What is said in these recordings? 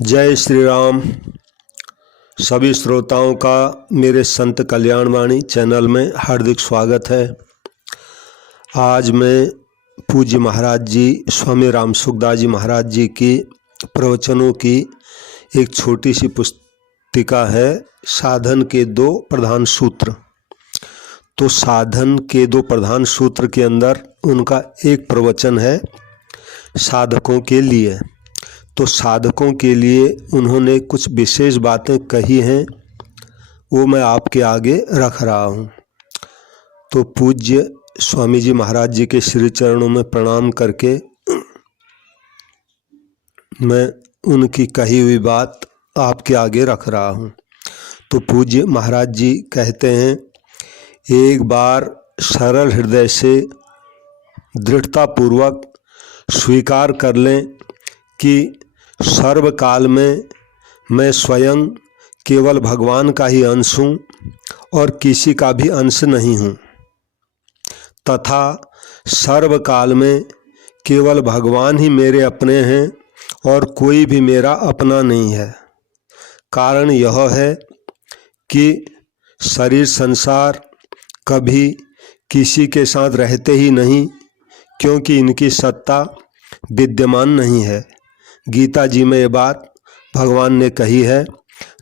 जय श्री राम। सभी श्रोताओं का मेरे संत कल्याणवाणी चैनल में हार्दिक स्वागत है। आज मैं पूज्य महाराज जी स्वामी राम सुखदास जी महाराज जी की प्रवचनों की एक छोटी सी पुस्तिका है, साधन के दो प्रधान सूत्र। तो साधन के दो प्रधान सूत्र के अंदर उनका एक प्रवचन है साधकों के लिए। तो साधकों के लिए उन्होंने कुछ विशेष बातें कही हैं, वो मैं आपके आगे रख रहा हूँ। तो पूज्य स्वामी जी महाराज जी के श्री चरणों में प्रणाम करके मैं उनकी कही हुई बात आपके आगे रख रहा हूँ। तो पूज्य महाराज जी कहते हैं, एक बार सरल हृदय से दृढ़तापूर्वक स्वीकार कर लें कि सर्वकाल में मैं स्वयं केवल भगवान का ही अंश हूँ और किसी का भी अंश नहीं हूँ, तथा सर्वकाल में केवल भगवान ही मेरे अपने हैं और कोई भी मेरा अपना नहीं है। कारण यह है कि शरीर संसार कभी किसी के साथ रहते ही नहीं, क्योंकि इनकी सत्ता विद्यमान नहीं है। गीता जी में ये बात भगवान ने कही है,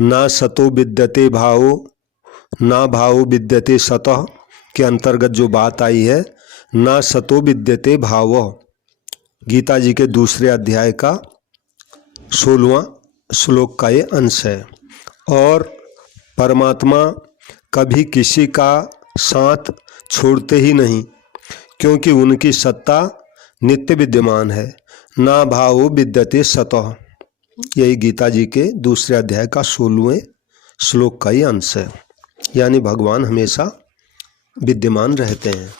ना सतो विद्यते भावो ना भावो विद्यते सतः के अंतर्गत जो बात आई है, ना सतो विद्यते भावो, गीता जी के दूसरे अध्याय का 16वां श्लोक का ये अंश है। और परमात्मा कभी किसी का साथ छोड़ते ही नहीं, क्योंकि उनकी सत्ता नित्य विद्यमान है। ना भावो विद्यते सतः, यही गीता जी के दूसरे अध्याय का 16वें श्लोक का ही अंश है। यानी भगवान हमेशा विद्यमान रहते हैं।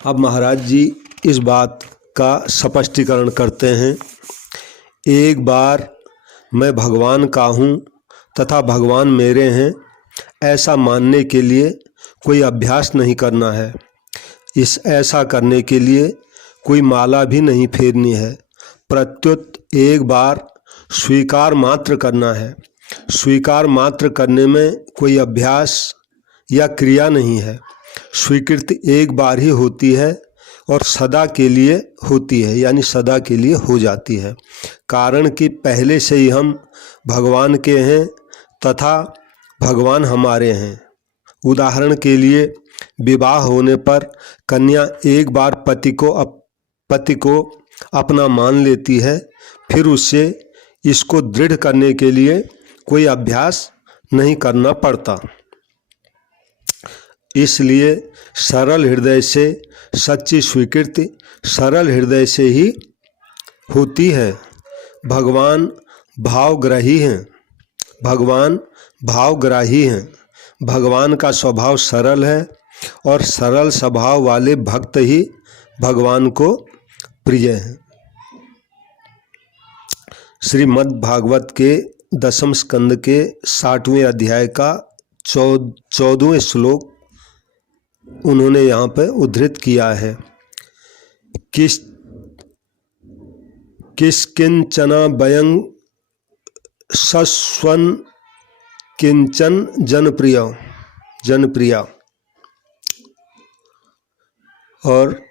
अब महाराज जी इस बात का स्पष्टीकरण करते हैं, एक बार मैं भगवान का हूँ तथा भगवान मेरे हैं, ऐसा मानने के लिए कोई अभ्यास नहीं करना है। ऐसा करने के लिए कोई माला भी नहीं फेरनी है, प्रत्युत एक बार स्वीकार मात्र करना है। स्वीकार मात्र करने में कोई अभ्यास या क्रिया नहीं है। स्वीकृति एक बार ही होती है और सदा के लिए होती है, यानी सदा के लिए हो जाती है। कारण कि पहले से ही हम भगवान के हैं तथा भगवान हमारे हैं। उदाहरण के लिए विवाह होने पर कन्या एक बार पति को अपना मान लेती है, फिर उससे इसको दृढ़ करने के लिए कोई अभ्यास नहीं करना पड़ता। इसलिए सरल हृदय से सच्ची स्वीकृति सरल हृदय से ही होती है। भगवान भावग्राही हैं, भगवान भावग्राही हैं। भगवान का स्वभाव सरल है और सरल स्वभाव वाले भक्त ही भगवान को प्रिय हैं। श्रीमद् भागवत के 10वें स्कंद के 60वें अध्याय का 14वें श्लोक उन्होंने यहाँ पर उद्धृत किया है। किंचना वयं सस्वन किंचन जनप्रिया। और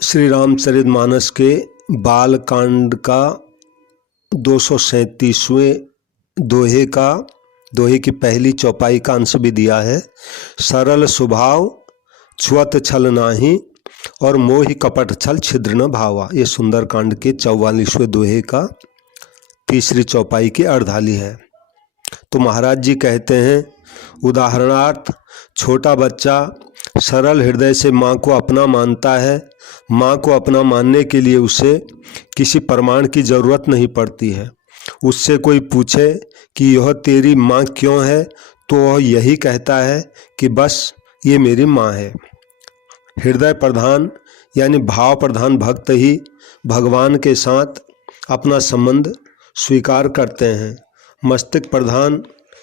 श्री रामचरितमानस के बालकांड का 237वें दोहे की पहली चौपाई का अंश भी दिया है। सरल स्वभाव छुअत छल नाही और मोहि कपट छल छिद्र न भावा, ये सुंदरकांड के 44वें दोहे का तीसरी चौपाई की अर्धाली है। तो महाराज जी कहते हैं, उदाहरणार्थ छोटा बच्चा सरल हृदय से माँ को अपना मानता है। माँ को अपना मानने के लिए उसे किसी प्रमाण की ज़रूरत नहीं पड़ती है। उससे कोई पूछे कि यह तेरी माँ क्यों है, तो वह यही कहता है कि बस ये मेरी माँ है। हृदय प्रधान यानी भाव प्रधान भक्त ही भगवान के साथ अपना संबंध स्वीकार करते हैं। मस्तिष्क प्रधान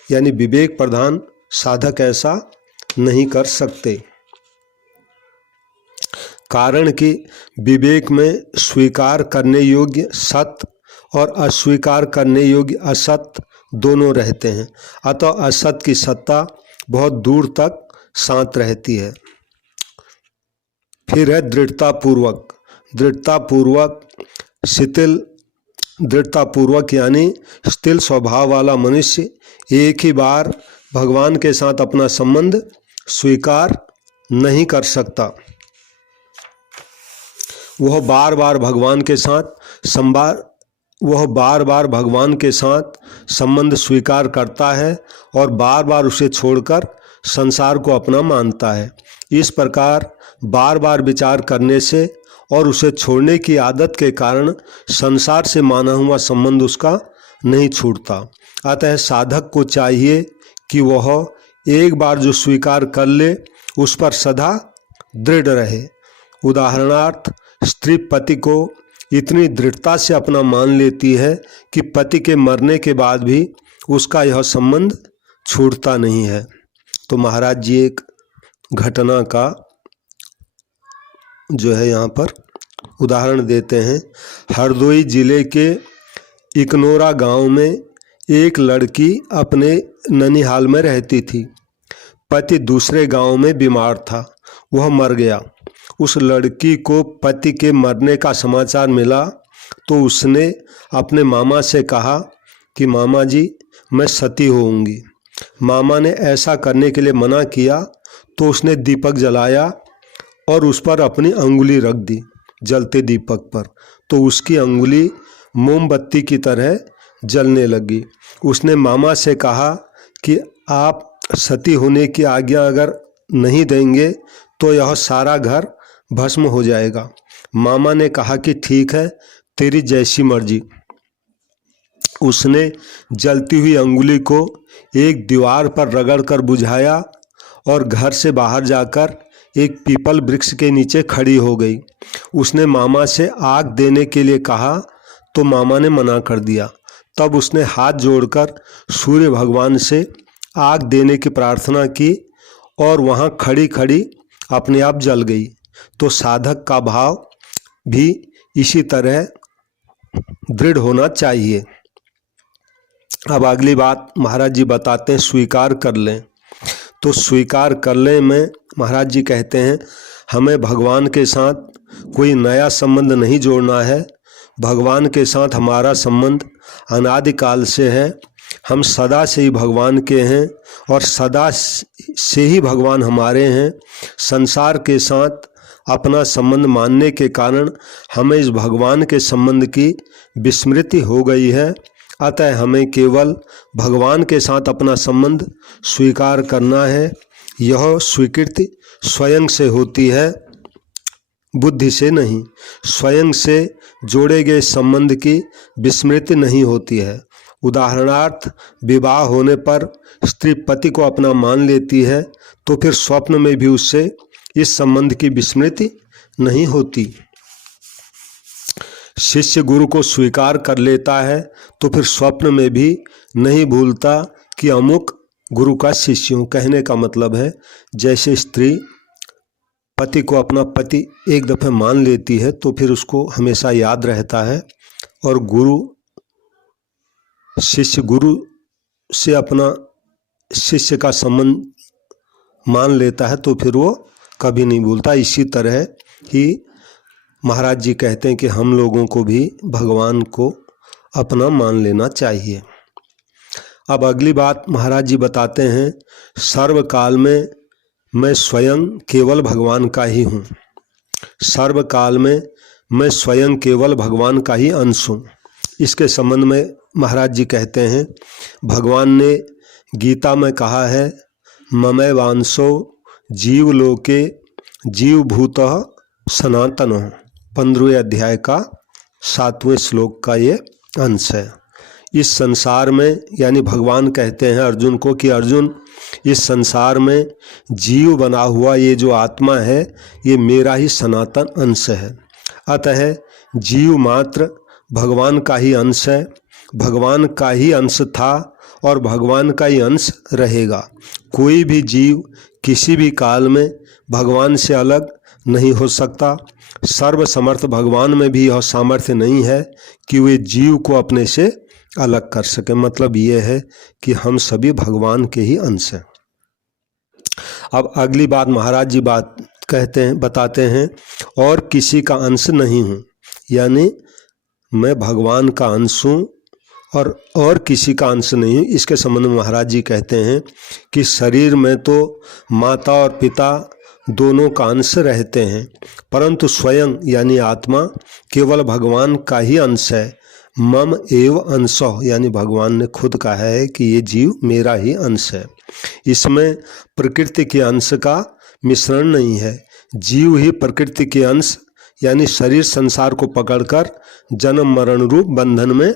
यानी विवेक प्रधान साधक ऐसा नहीं कर सकते। कारण कि विवेक में स्वीकार करने योग्य सत्य और अस्वीकार करने योग्य असत दोनों रहते हैं, अतः असत की सत्ता बहुत दूर तक शांत रहती है। फिर है दृढ़तापूर्वक। दृढ़तापूर्वक यानी स्थिर स्वभाव वाला मनुष्य एक ही बार भगवान के साथ अपना संबंध स्वीकार नहीं कर सकता। वह बार बार भगवान के साथ संबंध स्वीकार करता है और बार बार उसे छोड़कर संसार को अपना मानता है। इस प्रकार बार बार विचार करने से और उसे छोड़ने की आदत के कारण संसार से माना हुआ संबंध उसका नहीं छूटता। अतः साधक को चाहिए कि वह एक बार जो स्वीकार कर ले उस पर सदा दृढ़ रहे। उदाहरणार्थ, स्त्री पति को इतनी दृढ़ता से अपना मान लेती है कि पति के मरने के बाद भी उसका यह संबंध छूटता नहीं है। तो महाराज जी एक घटना का जो है यहाँ पर उदाहरण देते हैं। हरदोई जिले के इकनोरा गांव में एक लड़की अपने ननिहाल में रहती थी। पति दूसरे गांव में बीमार था, वह मर गया। उस लड़की को पति के मरने का समाचार मिला तो उसने अपने मामा से कहा कि मामा जी, मैं सती होऊंगी। मामा ने ऐसा करने के लिए मना किया तो उसने दीपक जलाया और उस पर अपनी अंगुली रख दी जलते दीपक पर, तो उसकी अंगुली मोमबत्ती की तरह जलने लगी। उसने मामा से कहा कि आप सती होने की आज्ञा अगर नहीं देंगे तो यह सारा घर भस्म हो जाएगा। मामा ने कहा कि ठीक है, तेरी जैसी मर्जी। उसने जलती हुई अंगुली को एक दीवार पर रगड़कर बुझाया और घर से बाहर जाकर एक पीपल वृक्ष के नीचे खड़ी हो गई। उसने मामा से आग देने के लिए कहा तो मामा ने मना कर दिया। तब उसने हाथ जोड़कर सूर्य भगवान से आग देने की प्रार्थना की और वहाँ खड़ी खड़ी अपने आप जल गई। तो साधक का भाव भी इसी तरह दृढ़ होना चाहिए। अब अगली बात महाराज जी बताते हैं, स्वीकार कर लें। तो स्वीकार कर लें में महाराज जी कहते हैं, हमें भगवान के साथ कोई नया संबंध नहीं जोड़ना है। भगवान के साथ हमारा संबंध अनादिकाल से है। हम सदा से ही भगवान के हैं और सदा से ही भगवान हमारे हैं। संसार के साथ अपना संबंध मानने के कारण हमें इस भगवान के संबंध की विस्मृति हो गई है। अतः हमें केवल भगवान के साथ अपना संबंध स्वीकार करना है। यह स्वीकृति स्वयं से होती है, बुद्धि से नहीं। स्वयं से जोड़े गए संबंध की विस्मृति नहीं होती है। उदाहरणार्थ, विवाह होने पर स्त्री पति को अपना मान लेती है तो फिर स्वप्न में भी उससे इस संबंध की विस्मृति नहीं होती। शिष्य गुरु को स्वीकार कर लेता है तो फिर स्वप्न में भी नहीं भूलता कि अमुक गुरु का शिष्य हूँ। कहने का मतलब है, जैसे स्त्री पति को अपना पति एक दफ़े मान लेती है तो फिर उसको हमेशा याद रहता है, और शिष्य गुरु से अपना शिष्य का संबंध मान लेता है तो फिर वो कभी नहीं भूलता। इसी तरह ही महाराज जी कहते हैं कि हम लोगों को भी भगवान को अपना मान लेना चाहिए। अब अगली बात महाराज जी बताते हैं, सर्वकाल में मैं स्वयं केवल भगवान का ही हूँ। सर्वकाल में मैं स्वयं केवल भगवान का ही अंश हूँ। इसके संबंध में महाराज जी कहते हैं, भगवान ने गीता में कहा है, ममै वांसो जीव लोके जीव भूतः सनातनः। 15वें अध्याय का 7वें श्लोक का ये अंश है। इस संसार में, यानी भगवान कहते हैं अर्जुन को कि अर्जुन, इस संसार में जीव बना हुआ ये जो आत्मा है ये मेरा ही सनातन अंश है। अतः जीव मात्र भगवान का ही अंश है, भगवान का ही अंश था और भगवान का ही अंश रहेगा। कोई भी जीव किसी भी काल में भगवान से अलग नहीं हो सकता। सर्वसमर्थ भगवान में भी यह सामर्थ्य नहीं है कि वे जीव को अपने से अलग कर सके। मतलब ये है कि हम सभी भगवान के ही अंश हैं। अब अगली बात महाराज जी बताते हैं, और किसी का अंश नहीं हूँ, यानी मैं भगवान का अंश हूँ और किसी का अंश नहीं हूँ। इसके संबंध में महाराज जी कहते हैं कि शरीर में तो माता और पिता दोनों का अंश रहते हैं, परंतु स्वयं यानी आत्मा केवल भगवान का ही अंश है। मम एव अंशो, यानी भगवान ने खुद कहा है कि ये जीव मेरा ही अंश है। इसमें प्रकृति के अंश का मिश्रण नहीं है। जीव ही प्रकृति के अंश यानी शरीर संसार को पकड़कर जन्म मरण रूप बंधन में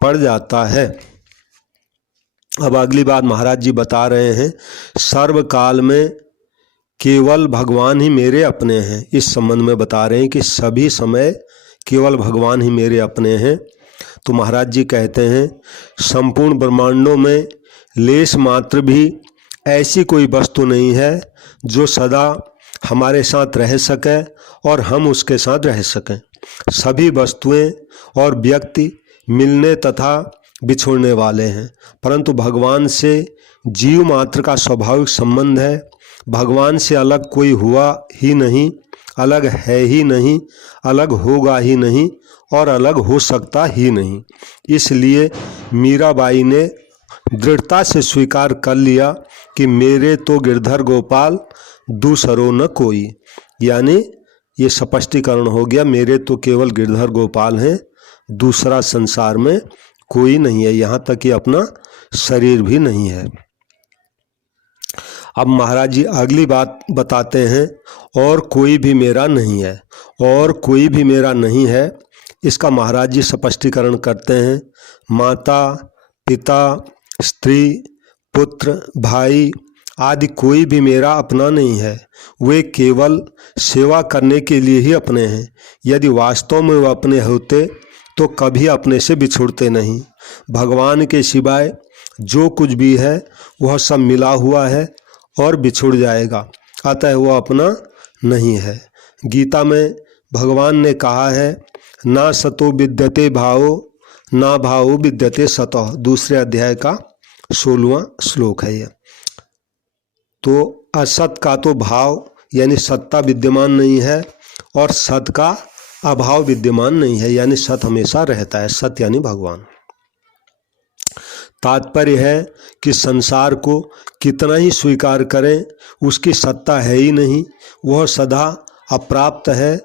पड़ जाता है। अब अगली बात महाराज जी बता रहे हैं, सर्वकाल में केवल भगवान ही मेरे अपने हैं। इस संबंध में बता रहे हैं कि सभी समय केवल भगवान ही मेरे अपने हैं। तो महाराज जी कहते हैं, संपूर्ण ब्रह्मांडों में लेश मात्र भी ऐसी कोई वस्तु नहीं है जो सदा हमारे साथ रह सके और हम उसके साथ रह सकें। सभी वस्तुएं और व्यक्ति मिलने तथा बिछोड़ने वाले हैं, परंतु भगवान से जीव मात्र का स्वाभाविक संबंध है। भगवान से अलग कोई हुआ ही नहीं, अलग है ही नहीं, अलग होगा ही नहीं और अलग हो सकता ही नहीं। इसलिए मीराबाई ने दृढ़ता से स्वीकार कर लिया कि मेरे तो गिरधर गोपाल दूसरो न कोई, यानी ये स्पष्टीकरण हो गया, मेरे तो केवल गिरधर गोपाल हैं, दूसरा संसार में कोई नहीं है, यहाँ तक कि अपना शरीर भी नहीं है। अब महाराज जी अगली बात बताते हैं, और कोई भी मेरा नहीं है। और कोई भी मेरा नहीं है, इसका महाराज जी स्पष्टीकरण करते हैं, माता पिता स्त्री पुत्र भाई आदि कोई भी मेरा अपना नहीं है। वे केवल सेवा करने के लिए ही अपने हैं। यदि वास्तव में वह अपने होते तो कभी अपने से बिछुड़ते नहीं। भगवान के सिवाय जो कुछ भी है वह सब मिला हुआ है और बिछुड़ जाएगा, अतः वह अपना नहीं है। गीता में भगवान ने कहा है, ना सतो विद्यते भावो ना भावो विद्यते सतः, दूसरे अध्याय का 16वां श्लोक है यह। तो असत का तो भाव यानी सत्ता विद्यमान नहीं है और सत का अभाव विद्यमान नहीं है, यानी सत हमेशा रहता है। सत यानी भगवान। तात्पर्य है कि संसार को कितना ही स्वीकार करें उसकी सत्ता है ही नहीं, वह सदा अप्राप्त है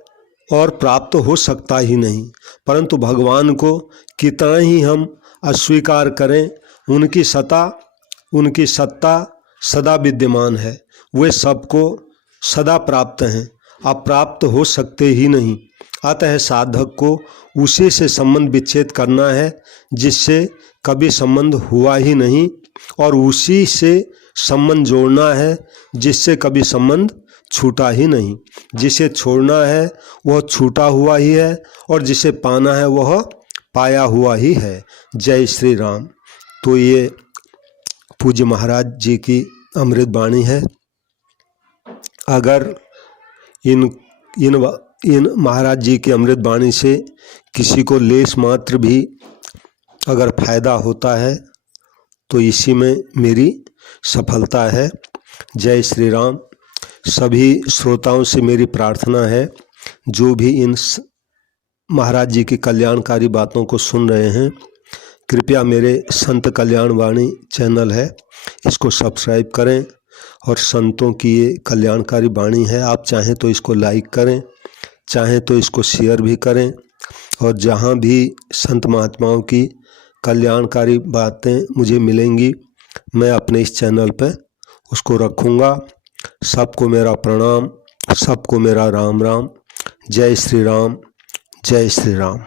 और प्राप्त हो सकता ही नहीं। परंतु भगवान को कितना ही हम अस्वीकार करें उनकी सत्ता सदा विद्यमान है। वे सबको सदा प्राप्त हैं, अप्राप्त हो सकते ही नहीं। अतः साधक को उसी से संबंध विच्छेद करना है जिससे कभी संबंध हुआ ही नहीं, और उसी से संबंध जोड़ना है जिससे कभी संबंध छूटा ही नहीं। जिसे छोड़ना है वह छूटा हुआ ही है और जिसे पाना है वह पाया हुआ ही है। जय श्री राम। तो ये पूज्य महाराज जी की अमृत वाणी है। अगर इन महाराज जी की अमृत वाणी से किसी को लेश मात्र भी अगर फायदा होता है तो इसी में मेरी सफलता है। जय श्री राम। सभी श्रोताओं से मेरी प्रार्थना है, जो भी इन महाराज जी की कल्याणकारी बातों को सुन रहे हैं, कृपया मेरे संत कल्याण वाणी चैनल है इसको सब्सक्राइब करें। और संतों की ये कल्याणकारी वाणी है, आप चाहें तो इसको लाइक करें, चाहें तो इसको शेयर भी करें। और जहाँ भी संत महात्माओं की कल्याणकारी बातें मुझे मिलेंगी मैं अपने इस चैनल पर उसको रखूँगा। सबको मेरा प्रणाम, सबको मेरा राम राम। जय श्री राम, जय श्री राम।